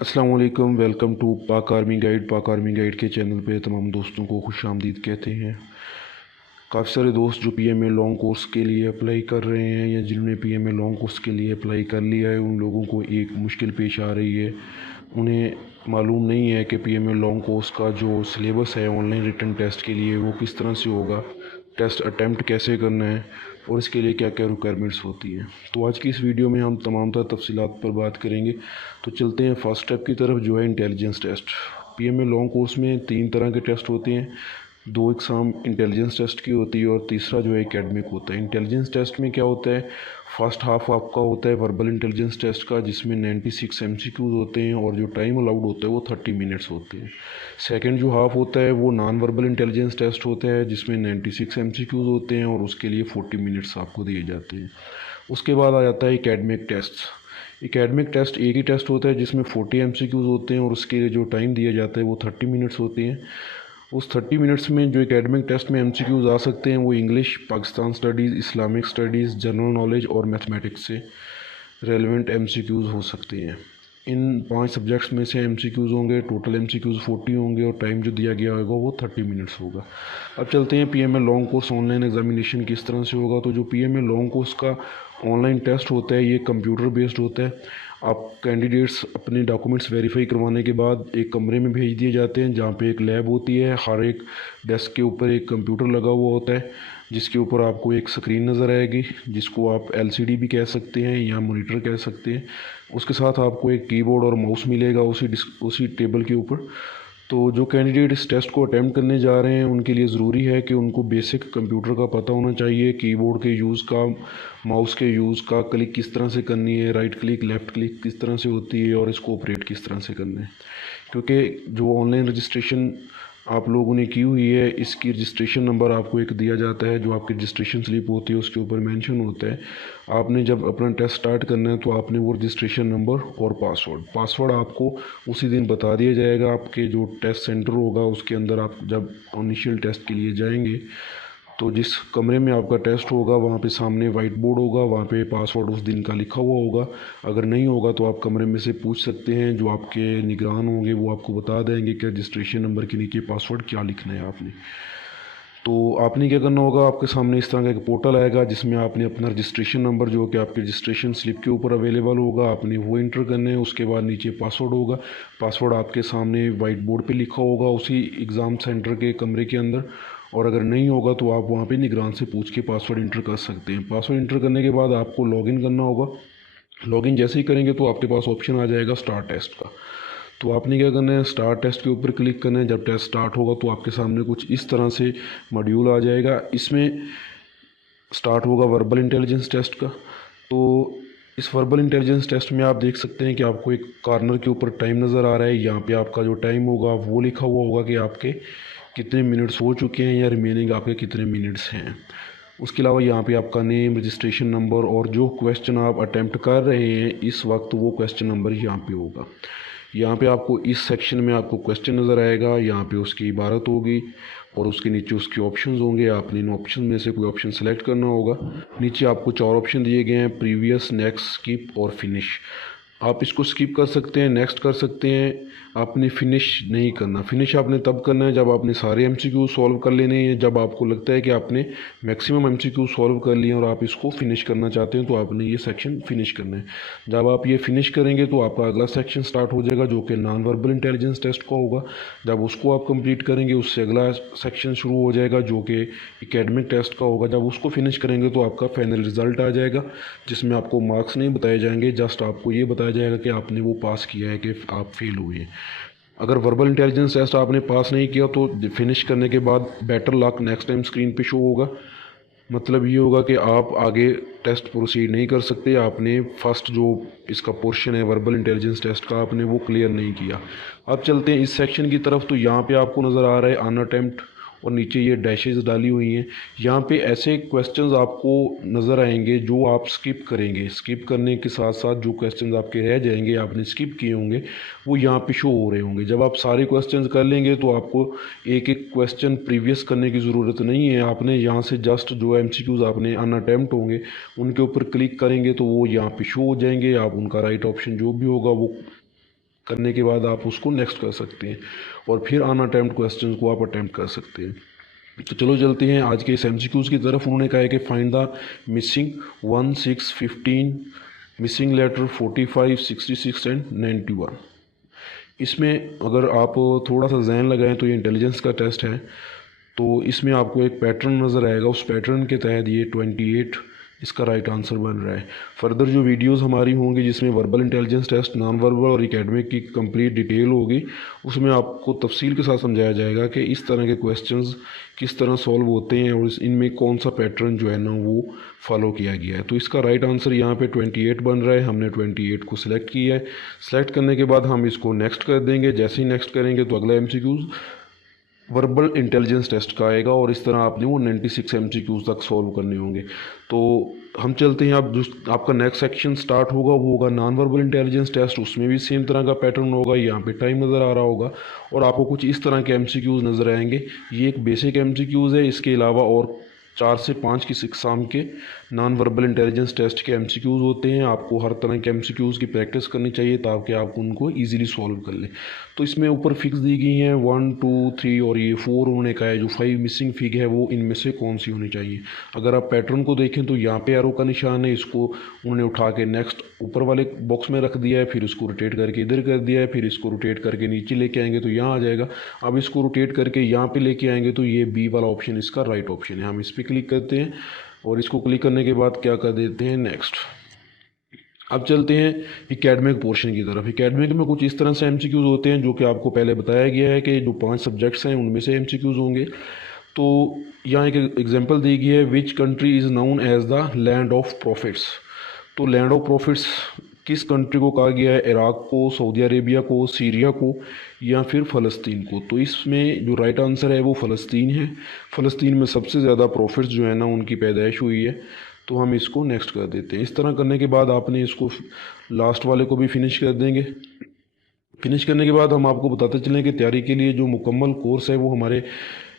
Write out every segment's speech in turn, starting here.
अस्सलाम वालेकुम। Welcome to पाक आर्मी गाइड। पाक आर्मी गाइड के चैनल पे तमाम दोस्तों को खुश आमदीद कहते हैं। काफ़ी सारे दोस्त जो पीएमए लॉन्ग कोर्स के लिए अप्लाई कर रहे हैं या जिन्होंने पीएमए लॉन्ग कोर्स के लिए अप्लाई कर लिया है, उन लोगों को एक मुश्किल पेश आ रही है। उन्हें मालूम नहीं है कि पीएमए लॉन्ग कोर्स का जो सिलेबस है ऑनलाइन रिटन टेस्ट के लिए वो किस तरह से होगा, टेस्ट अटैम्प्ट कैसे करना है और इसके लिए क्या क्या रिक्वायरमेंट्स होती हैं। तो आज की इस वीडियो में हम तमाम तर तफसीलात पर बात करेंगे। तो चलते हैं फर्स्ट स्टेप की तरफ, जो है intelligence test. PMA long course में 3 तरह के टेस्ट होते हैं। 2 एग्ज़ाम इंटेलिजेंस टेस्ट की होती है और तीसरा जो है एकेडमिक होता है। इंटेलिजेंस टेस्ट में क्या होता है, फर्स्ट हाफ आपका होता है वर्बल इंटेलिजेंस टेस्ट का, जिसमें 96 एमसीक्यूज़ होते हैं और जो टाइम अलाउड होता है वो 30 मिनट्स होते हैं। सेकंड जो हाफ होता है वो नॉन वर्बल इंटेलिजेंस टेस्ट होता है, जिसमें 96 एमसीक्यूज़ होते हैं और उसके लिए 40 मिनट्स आपको दिए जाते हैं। उसके बाद आ जाता है एकेडमिक टेस्ट। एकेडमिक टेस्ट एक ही टेस्ट होता है जिसमें 40 एमसीक्यूज़ होते हैं और उसके लिए जो टाइम दिया जाता है वो 30 मिनट्स होते हैं। उस 30 मिनट्स में जो एकेडमिक टेस्ट में एमसीक्यूज़ आ सकते हैं वो English, Pakistan studies, Islamic studies, general knowledge और मैथमेटिक्स से रेलेवेंट एमसीक्यूज़ हो सकते हैं। इन 5 सब्जेक्ट्स में से एमसीक्यूज़ होंगे, टोटल एमसीक्यूज़ 40 होंगे और टाइम जो दिया गया होगा वो 30 मिनट्स होगा। अब चलते हैं PMA long course online examination किस तरह से होगा। तो जो पीएमए लॉन्ग कोर्स का ऑनलाइन टेस्ट होता है ये कंप्यूटर बेस्ड होता है। आप कैंडिडेट्स अपने डॉक्यूमेंट्स वेरीफाई करवाने के बाद एक कमरे में भेज दिए जाते हैं जहाँ पे एक लैब होती है। हर एक डेस्क के ऊपर एक कंप्यूटर लगा हुआ होता है जिसके ऊपर आपको एक स्क्रीन नज़र आएगी, जिसको आप एलसीडी भी कह सकते हैं या मॉनिटर कह सकते हैं। उसके साथ आपको एक कीबोर्ड और माउस मिलेगा उसी टेबल के ऊपर। तो जो कैंडिडेट इस टेस्ट को अटैम्प्ट करने जा रहे हैं उनके लिए ज़रूरी है कि उनको बेसिक कंप्यूटर का पता होना चाहिए, कीबोर्ड के यूज़ का, माउस के यूज़ का, क्लिक किस तरह से करनी है, राइट क्लिक लेफ़्ट क्लिक किस तरह से होती है और इसको ऑपरेट किस तरह से करना है। क्योंकि जो ऑनलाइन रजिस्ट्रेशन आप लोगों ने की हुई है इसकी रजिस्ट्रेशन नंबर आपको एक दिया जाता है, जो आपकी रजिस्ट्रेशन स्लिप होती है उसके ऊपर मेंशन होता है। आपने जब अपना टेस्ट स्टार्ट करना है तो आपने वो रजिस्ट्रेशन नंबर और पासवर्ड आपको उसी दिन बता दिया जाएगा। आपके जो टेस्ट सेंटर होगा उसके अंदर आप जब इनिशियल टेस्ट के लिए जाएंगे तो जिस कमरे में आपका टेस्ट होगा वहाँ पे सामने वाइट बोर्ड होगा, वहाँ पे पासवर्ड उस दिन का लिखा हुआ होगा। अगर नहीं होगा तो आप कमरे में से पूछ सकते हैं, जो आपके निगरान होंगे वो आपको बता देंगे कि रजिस्ट्रेशन नंबर के नीचे पासवर्ड क्या लिखना है आपने। तो आपने क्या करना होगा, आपके सामने इस तरह का एक पोर्टल आएगा जिसमें आपने अपना रजिस्ट्रेशन नंबर जो कि आपके रजिस्ट्रेशन स्लिप के ऊपर अवेलेबल होगा आपने वो इंटर करना है। उसके बाद नीचे पासवर्ड होगा, पासवर्ड आपके सामने वाइट बोर्ड पे लिखा होगा उसी एग्ज़ाम सेंटर के कमरे के अंदर। और अगर नहीं होगा तो आप वहाँ पे निगरान से पूछ के पासवर्ड इंटर कर सकते हैं। पासवर्ड इंटर करने के बाद आपको लॉगिन करना होगा। लॉगिन जैसे ही करेंगे तो आपके पास ऑप्शन आ जाएगा स्टार्ट टेस्ट का। तो आपने क्या करना है, स्टार्ट टेस्ट के ऊपर क्लिक करना है। जब टेस्ट स्टार्ट होगा तो आपके सामने कुछ इस तरह से मॉड्यूल आ जाएगा। इसमें स्टार्ट होगा वर्बल इंटेलिजेंस टेस्ट का। तो इस वर्बल इंटेलिजेंस टेस्ट में आप देख सकते हैं कि आपको एक कॉर्नर के ऊपर टाइम नज़र आ रहा है। यहाँ पे आपका जो टाइम होगा वो लिखा हुआ होगा कि आपके कितने मिनट्स हो चुके हैं या रिमेनिंग आपके कितने मिनट्स हैं। उसके अलावा यहाँ पे आपका नेम, रजिस्ट्रेशन नंबर और जो क्वेश्चन आप अटैम्प्ट कर रहे हैं इस वक्त वो क्वेश्चन नंबर यहाँ पे होगा। यहाँ पे आपको इस सेक्शन में आपको क्वेश्चन नज़र आएगा, यहाँ पे उसकी इबारत होगी और उसके नीचे उसके ऑप्शंस होंगे। आपने इन ऑप्शन में से कोई ऑप्शन सेलेक्ट करना होगा। नीचे आपको 4 ऑप्शन दिए गए हैं, प्रीवियस, नेक्स्ट, स्किप और फिनिश। आप इसको स्किप कर सकते हैं, नेक्स्ट कर सकते हैं। आपने फिनिश नहीं करना। फिनिश आपने तब करना है जब आपने सारे एमसीक्यू सॉल्व कर लेने हैं। जब आपको लगता है कि आपने मैक्सिमम एमसीक्यू सॉल्व कर लिए और आप इसको फिनिश करना चाहते हैं तो आपने ये सेक्शन फिनिश करना है। जब आप ये फिनिश करेंगे तो आपका अगला सेक्शन स्टार्ट हो जाएगा जो कि नॉन वर्बल इंटेलिजेंस टेस्ट का होगा। जब उसको आप कंप्लीट करेंगे उससे अगला सेक्शन शुरू हो जाएगा जो कि एकेडमिक टेस्ट का होगा। जब उसको फिनिश करेंगे तो आपका फाइनल रिजल्ट आ जाएगा जिसमें आपको मार्क्स नहीं बताए जाएंगे, जस्ट आपको ये बताया जाएगा कि आपने वो पास किया है कि आप फेल हुए हैं। अगर वर्बल इंटेलिजेंस टेस्ट आपने पास नहीं किया तो फिनिश करने के बाद better luck next time screen पे शो होगा। मतलब ये होगा कि आप आगे टेस्ट प्रोसीड नहीं कर सकते। आपने फर्स्ट जो इसका पोर्शन है वर्बल इंटेलिजेंस टेस्ट का आपने वो क्लियर नहीं किया। अब चलते हैं इस सेक्शन की तरफ। तो यहाँ पे आपको नज़र आ रहा है अन अटेम्प्ट और नीचे ये डैशेज डाली हुई हैं। यहाँ पे ऐसे क्वेश्चंस आपको नज़र आएंगे जो आप स्किप करेंगे। स्किप करने के साथ साथ जो क्वेश्चंस आपके रह जाएंगे आपने स्किप किए होंगे वो यहाँ पे शो हो रहे होंगे। जब आप सारे क्वेश्चंस कर लेंगे तो आपको एक एक क्वेश्चन प्रीवियस करने की ज़रूरत नहीं है। आपने यहाँ से जस्ट जो एमसीक्यूज़ आपने अन अटेम्प्ट होंगे उनके ऊपर क्लिक करेंगे तो वो यहाँ पे शो हो जाएंगे। आप उनका राइट ऑप्शन जो भी होगा वो करने के बाद आप उसको नेक्स्ट कर सकते हैं और फिर अन अटेम्प्ट क्वेश्चन को आप अटेम्प्ट कर सकते हैं। तो चलो चलते हैं आज के इस एमसीक्यूज़ की तरफ। उन्होंने कहा है कि find the missing 1, 6, 15, missing letter 45, 66 and 91। इसमें अगर आप थोड़ा सा जहन लगाएं तो ये इंटेलिजेंस का टेस्ट है। तो इसमें आपको एक पैटर्न नज़र आएगा, उस पैटर्न के तहत ये 28 इसका राइट आंसर बन रहा है। फर्दर जो वीडियोस हमारी होंगी जिसमें verbal intelligence test, non verbal और एकेडमिक की कंप्लीट डिटेल होगी, उसमें आपको तफसील के साथ समझाया जाएगा कि इस तरह के क्वेश्चंस किस तरह सॉल्व होते हैं और इनमें कौन सा पैटर्न जो है ना वो फॉलो किया गया है। तो इसका राइट आंसर यहाँ पे 28 बन रहा है। हमने 28 को सिलेक्ट किया है। सिलेक्ट करने के बाद हम इसको नेक्स्ट कर देंगे। जैसे ही नेक्स्ट करेंगे तो अगला एमसीक्यूज़ वर्बल इंटेलिजेंस टेस्ट का आएगा और इस तरह आपने वो 96 एमसीक्यूज़ तक सॉल्व करने होंगे। तो हम चलते हैं। अब जो आपका नेक्स्ट सेक्शन स्टार्ट होगा वो होगा नॉन वर्बल इंटेलिजेंस टेस्ट। उसमें भी सेम तरह का पैटर्न होगा। यहाँ पे टाइम नज़र आ रहा होगा और आपको कुछ इस तरह के एमसीक्यूज़ नज़र आएंगे। ये एक बेसिक एमसीक्यूज़ है। इसके अलावा और 4 से 5 किस एग्ज़ाम के नॉन वर्बल इंटेलिजेंस टेस्ट के एमसीक्यूज़ होते हैं। आपको हर तरह के एमसीक्यूज़ की प्रैक्टिस करनी चाहिए ताकि आप उनको ईजिली सॉल्व कर लें। तो इसमें ऊपर फिक्स दी गई हैं 1, 2, 3 और ये 4 उन्होंने कहा है। जो 5 मिसिंग फिग है वो इनमें से कौन सी होनी चाहिए। अगर आप पैटर्न को देखें तो यहाँ पे एरो का निशान है, इसको उन्होंने उठा के नेक्स्ट ऊपर वाले बॉक्स में रख दिया है, फिर इसको रोटेट करके इधर कर दिया है, फिर इसको रोटेट करके नीचे लेके आएंगे तो यहाँ आ जाएगा। अब इसको रोटेट करके यहाँ पे लेके आएंगे तो ये बी वाला ऑप्शन इसका राइट ऑप्शन है। हम इस पर क्लिक करते हैं और इसको क्लिक करने के बाद क्या कर देते हैं, नेक्स्ट। अब चलते हैं एकेडमिक पोर्शन की तरफ। एकेडमिक में कुछ इस तरह से एमसीक्यूज़ होते हैं जो कि आपको पहले बताया गया है कि जो 5 सब्जेक्ट्स हैं उनमें से एमसीक्यूज़ होंगे। तो यहाँ एक एग्जांपल दी गई है, which country is known as the land of profits. तो लैंड ऑफ प्रॉफिट्स किस कंट्री को कहा गया है, इराक को, सऊदी अरेबिया को, सीरिया को या फिर फ़लस्तीन को। तो इसमें जो राइट आंसर है वो फ़लस्तीन है। फ़लस्तीन में सबसे ज़्यादा प्रॉफिट्स जो है ना उनकी पैदाइश हुई है। तो हम इसको नेक्स्ट कर देते हैं। इस तरह करने के बाद आपने इसको लास्ट वाले को भी फिनिश कर देंगे। फिनिश करने के बाद हम आपको बताते चलें कि तैयारी के लिए जो मुकम्मल कोर्स है वो हमारे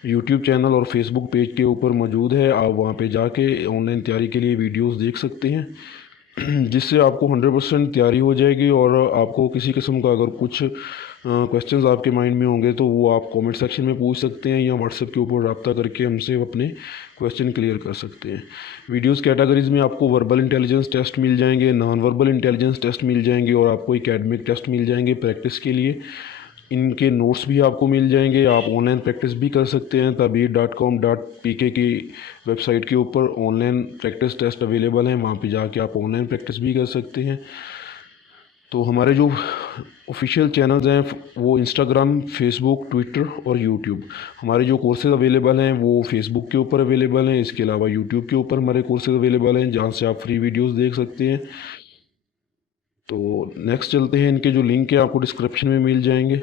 यूट्यूब चैनल और फेसबुक पेज के ऊपर मौजूद है। आप वहाँ पे जाके ऑनलाइन तैयारी के लिए वीडियोस देख सकते हैं जिससे आपको 100% तैयारी हो जाएगी। और आपको किसी किस्म का अगर कुछ क्वेश्चंस आपके माइंड में होंगे तो वो आप कमेंट सेक्शन में पूछ सकते हैं या व्हाट्सएप के ऊपर रब्ता करके हमसे अपने क्वेश्चन क्लियर कर सकते हैं। वीडियोस कैटेगरीज में आपको वर्बल इंटेलिजेंस टेस्ट मिल जाएंगे, नॉन वर्बल इंटेलिजेंस टेस्ट मिल जाएंगे और आपको एकेडमिक टेस्ट मिल जाएंगे प्रैक्टिस के लिए। इनके नोट्स भी आपको मिल जाएंगे। आप ऑनलाइन प्रैक्टिस भी कर सकते हैं। tabir.com.pk की वेबसाइट के ऊपर ऑनलाइन प्रैक्टिस टेस्ट अवेलेबल हैं, वहाँ पे जाके आप ऑनलाइन प्रैक्टिस भी कर सकते हैं। तो हमारे जो ऑफिशियल चैनल्स हैं वो इंस्टाग्राम, फेसबुक, ट्विटर और यूट्यूब। हमारे जो कोर्सेज अवेलेबल हैं वो फेसबुक के ऊपर अवेलेबल हैं। इसके अलावा यूट्यूब के ऊपर हमारे कोर्सेज अवेलेबल हैं जहाँ से आप फ्री वीडियोस देख सकते हैं। तो नेक्स्ट चलते हैं। इनके जो लिंक है आपको डिस्क्रिप्शन में मिल जाएंगे।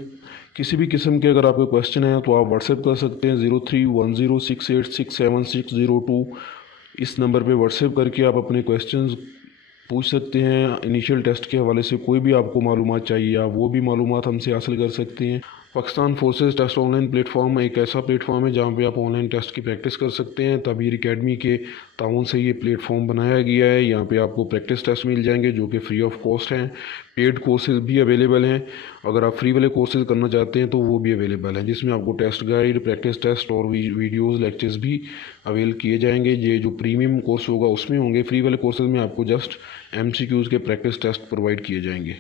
किसी भी किस्म के अगर आपके क्वेश्चन हैं तो आप व्हाट्सएप कर सकते हैं 0310686760 इस नंबर पे व्हाट्सएप करके आप अपने क्वेश्चंस पूछ सकते हैं। इनिशियल टेस्ट के हवाले से कोई भी आपको मालूमात चाहिए आप वो भी मालूमात हमसे हासिल कर सकते हैं। Pakistan forces test online platform एक ऐसा प्लेटफॉर्म है जहाँ पे आप ऑनलाइन टेस्ट की प्रैक्टिस कर सकते हैं। तबीर एकेडमी के ताउन से ये प्लेटफॉर्म बनाया गया है। यहाँ पे आपको प्रैक्टिस टेस्ट मिल जाएंगे जो कि फ्री ऑफ कॉस्ट हैं। पेड कोर्सेज भी अवेलेबल हैं। अगर आप फ्री वाले कोर्सेज करना चाहते हैं तो वो भी अवेलेबल हैं जिसमें आपको टेस्ट गाइड, प्रैक्टिस टेस्ट और वीडियोज़, लेक्चर्स भी अवेल किए जाएंगे। ये जो प्रीमियम कोर्स होगा उसमें होंगे। फ्री वाले कोर्सेज में आपको जस्ट MCQs के प्रैक्टिस टेस्ट प्रोवाइड किए जाएंगे।